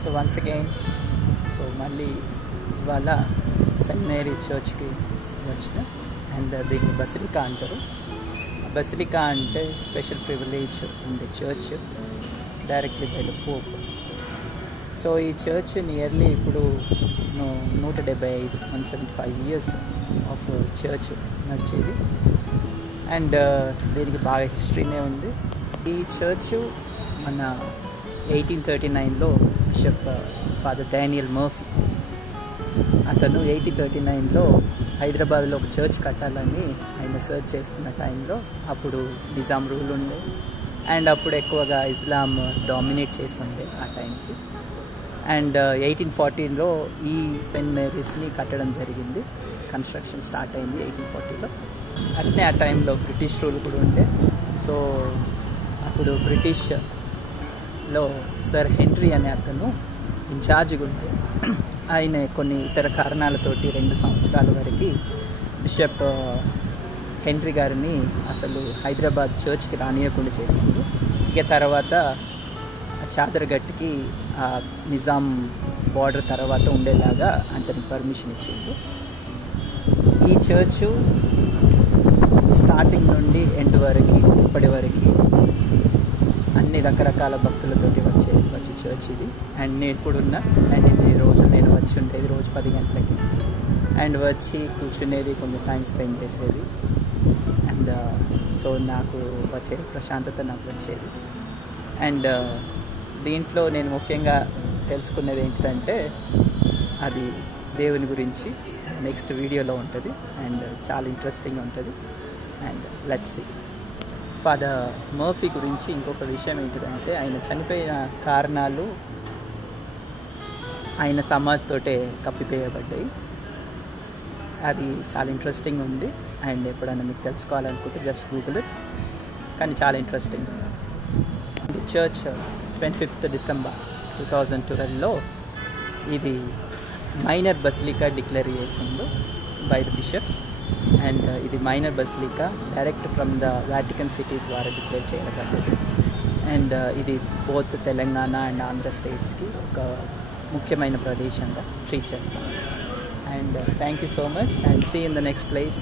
So once again మళ్ళీ ఇవాళ Saint Mary చర్చ్కి వచ్చిన. అండ్ దీన్ని బసిలికా అంటారు. బసిలికా అంటే స్పెషల్ ప్రివిలేజ్ ఉండే church directly by the Pope. So ఈ చర్చ్ నియర్లీ ఇప్పుడు 175 175 ఇయర్స్ ఆఫ్ చర్చ్ నడిచేది. అండ్ దీనికి బాగా హిస్టరీనే ఉంది. ఈ చర్చ్ మన 1839లో బిషప్ ఫాదర్ డానియల్ మర్ఫీ అతను 1839లో హైదరాబాద్లో ఒక చర్చ్ కట్టాలని ఆయన సర్చ్ చేస్తున్న టైంలో అప్పుడు నిజాం రూల్ ఉండే. అండ్ అప్పుడు ఎక్కువగా ఇస్లాం డామినేట్ చేస్తుండే ఆ టైంకి. అండ్ 1814లో ఈ సెయింట్ మేరీస్ని కట్టడం జరిగింది. కన్స్ట్రక్షన్ స్టార్ట్ అయింది 1840లో. అట్నే ఆ టైంలో బ్రిటిష్ రూల్ కూడా ఉండే. సో అప్పుడు బ్రిటిష్లో సర్ హెన్రీ అనే అతను ఇన్ఛార్జ్గా ఉండే. ఆయన కొన్ని ఇతర కారణాలతోటి 2 సంవత్సరాల వరకు బిషప్ హెన్రీ గారిని అసలు హైదరాబాద్ చర్చ్కి రానియకుండా చేసిండు. ఇక తర్వాత చాదర్గట్కి నిజాం బార్డర్ తర్వాత ఉండేలాగా అతనికి పర్మిషన్ ఇచ్చిండు. ఈ చర్చు స్టార్టింగ్ నుండి ఎండ్ వరకు ఇప్పటి వరకు అన్ని రకరకాల భక్తులతోటి వచ్చే చర్చ్ ఇది. అండ్ నేను ఇప్పుడున్న అండ్ రోజు నేను వచ్చి ఉండేది రోజు 10 గంటలకి. అండ్ వచ్చి కూర్చునేది, కొంచెం టైం స్పెండ్ చేసేది. అండ్ సో నాకు వచ్చే ప్రశాంతత నాకు వచ్చేది. అండ్ దీంట్లో నేను ముఖ్యంగా తెలుసుకునేది ఏంటంటే అది దేవుని గురించి నెక్స్ట్ వీడియోలో ఉంటుంది. అండ్ చాలా ఇంట్రెస్టింగ్ ఉంటుంది. And let's see. Father Murphy గురించి ఇంకొక విషయం ఏంటిదంటే ఆయన చనిపోయిన కారణాలు ఆయన సమాధితోటే కప్పివేయబడ్డాయి. అది చాలా ఇంట్రెస్టింగ్ ఉంది. అండ్ ఎప్పుడైనా మీకు తెలుసుకోవాలనుకుంటే జస్ట్ గూగుల్ ఇట్. కానీ చాలా interesting. The church 25th December 2012లో ఇది మైనర్ బసిలికా డిక్లేర్ చేసిండు బై ద బిషప్స్. అండ్ ఇది minor basilica direct from the Vatican City ద్వారా డిక్లేర్ చేయబడ్డది. అండ్ ఇది బోత్ తెలంగాణ అండ్ ఆంధ్ర స్టేట్స్కి ఒక ముఖ్యమైన ప్రదేశంగా ట్రీట్ చేస్తాం. And thank you so much and see in the next place.